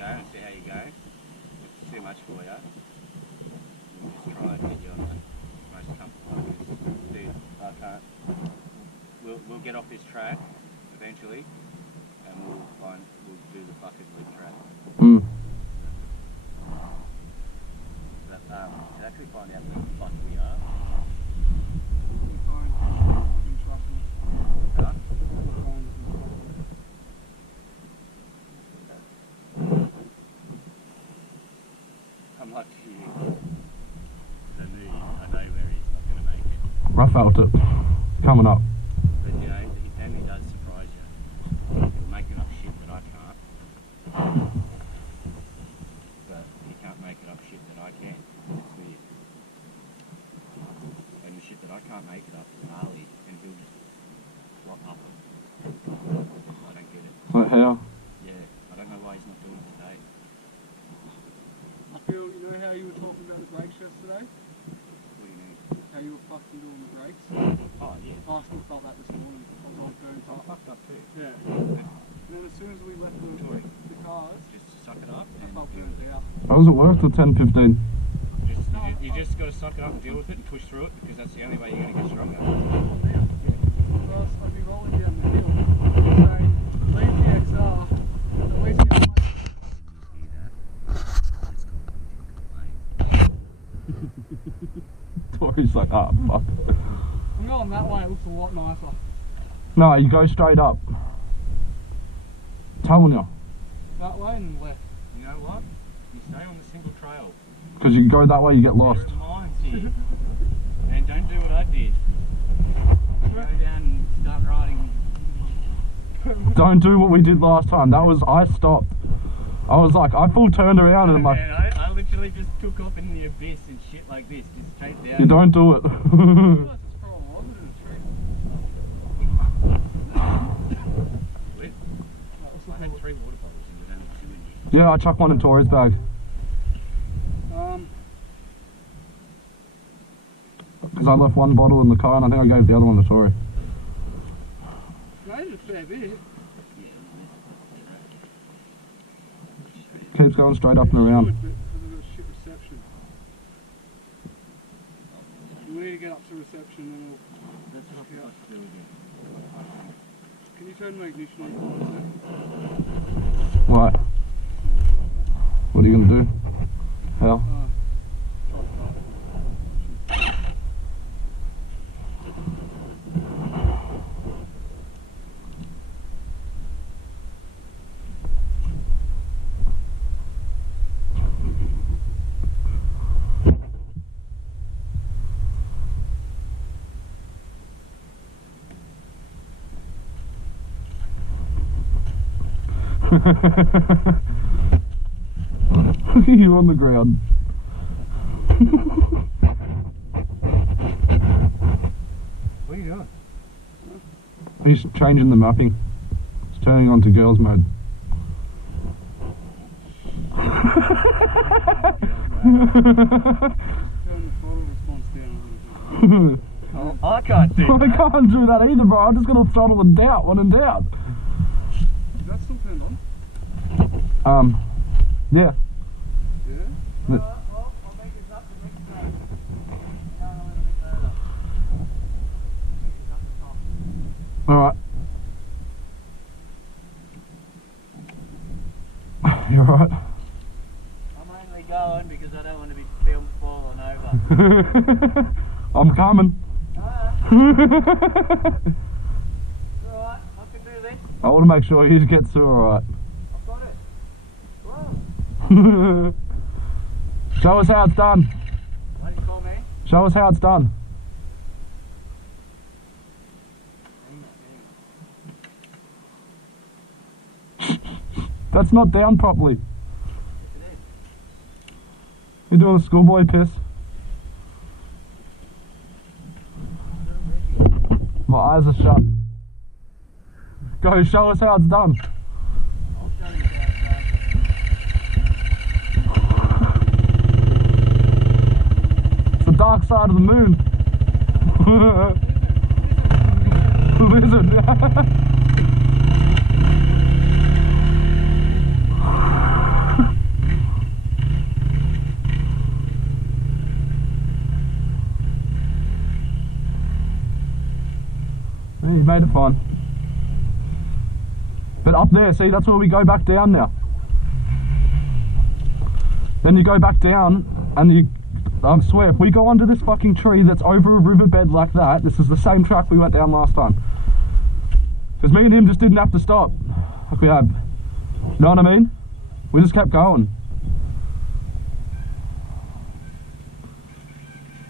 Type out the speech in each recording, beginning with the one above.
go and see how you go. If it's too much for you, we'll just try and get you on the most comfortable. Dude, I can't. We'll get off this track eventually, and we'll do the bucket loop track. But, to actually find out where the fuck we are. Huh? I'm lucky you. I know where he's not going to make it. I felt it coming up. But you know, he only does surprise you. He'll make enough shit that I can't. But he can't make enough shit that I can. It's weird. And the shit that I can't make it up is gnarly, and he'll just flop up. I don't get it. Like how? Yeah, I don't know why he's not doing it today. I feel, you know how you were talking about the brakes yesterday? What do you mean? How you were fucking doing the brakes? Oh, yeah. I still felt that this morning. I was all burnt I'm up. fucked up too. Yeah. And then as soon as we left the cars, Just suck it up I and felt deal burnt with it. out. I was at work till 10:15. You just got to suck it up and deal with it and push through it, because that's the only way you're going to get stronger. Because I'd be rolling down the hill saying, leave the XR, at least get my... Tori's like, ah, fuck. I'm going that way, it looks a lot nicer. No, you go straight up. Telling you. That way and left. You know what? You stay on the single trail. Because you go that way, you get lost. Bear in mind here. And don't do what I did. Go down and start riding. Don't do what we did last time. That was, I stopped. I was like, I full turned around and I'm like, Man, I literally just took off in the abyss and shit like this, just straight down. you don't do it. I realised it's probably wasn't in a tree. Lit. That was I the had 3 water bottles and there's only 2 in here. Yeah, I chucked one in Tori's bag. Because I left one bottle in the car and I think I gave the other one to Tori. Made it a fair bit. Keeps going straight up and around. Because of the shit reception. We need to get up to reception and we'll... That's what I have to do again. Can you turn my ignition on for a sec? What? What are you going to do? Hell? You on the ground. What are you doing? He's changing the mapping. It's turning on to girls mode. Turn the throttle response down a little bit. Oh, I can't do I that. can't do that either, bro. I'm just gonna throttle it down when in doubt. Is that still turned on? Yeah. Yeah? Well, I'll make it up the next day. Down a little bit further. Make it up the top. Alright. You're right. I'm only going because I don't want to be filmed falling over. I'm coming. Alright, I can do this. I want to make sure you get through alright. I've got it. Whoa. Show us how it's done. Why did you call me? Show us how it's done. That's not down properly. Yes, it is. You're doing a schoolboy piss. My eyes are shut. Go, show us how it's done. I'll show you how It's the dark side of the moon. Lizard. made it fine. But up there, see, that's where we go back down now. Then you go back down, and you, I swear, if we go under this fucking tree that's over a riverbed like that, this is the same track we went down last time. Because me and him just didn't have to stop, like we had. You know what I mean? We just kept going.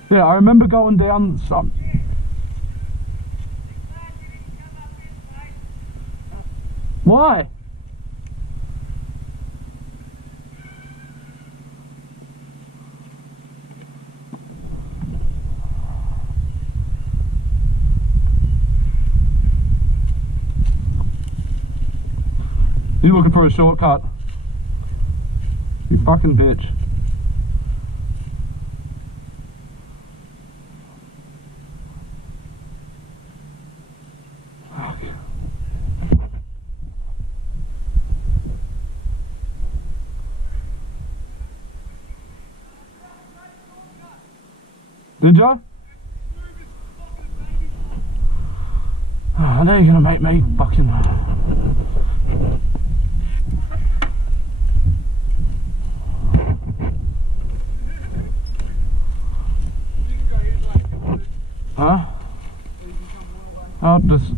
Yeah, I remember going down some. Why? You looking for a shortcut? You fucking bitch. Did ya? Oh, they're gonna make me fucking... Huh? I'll just...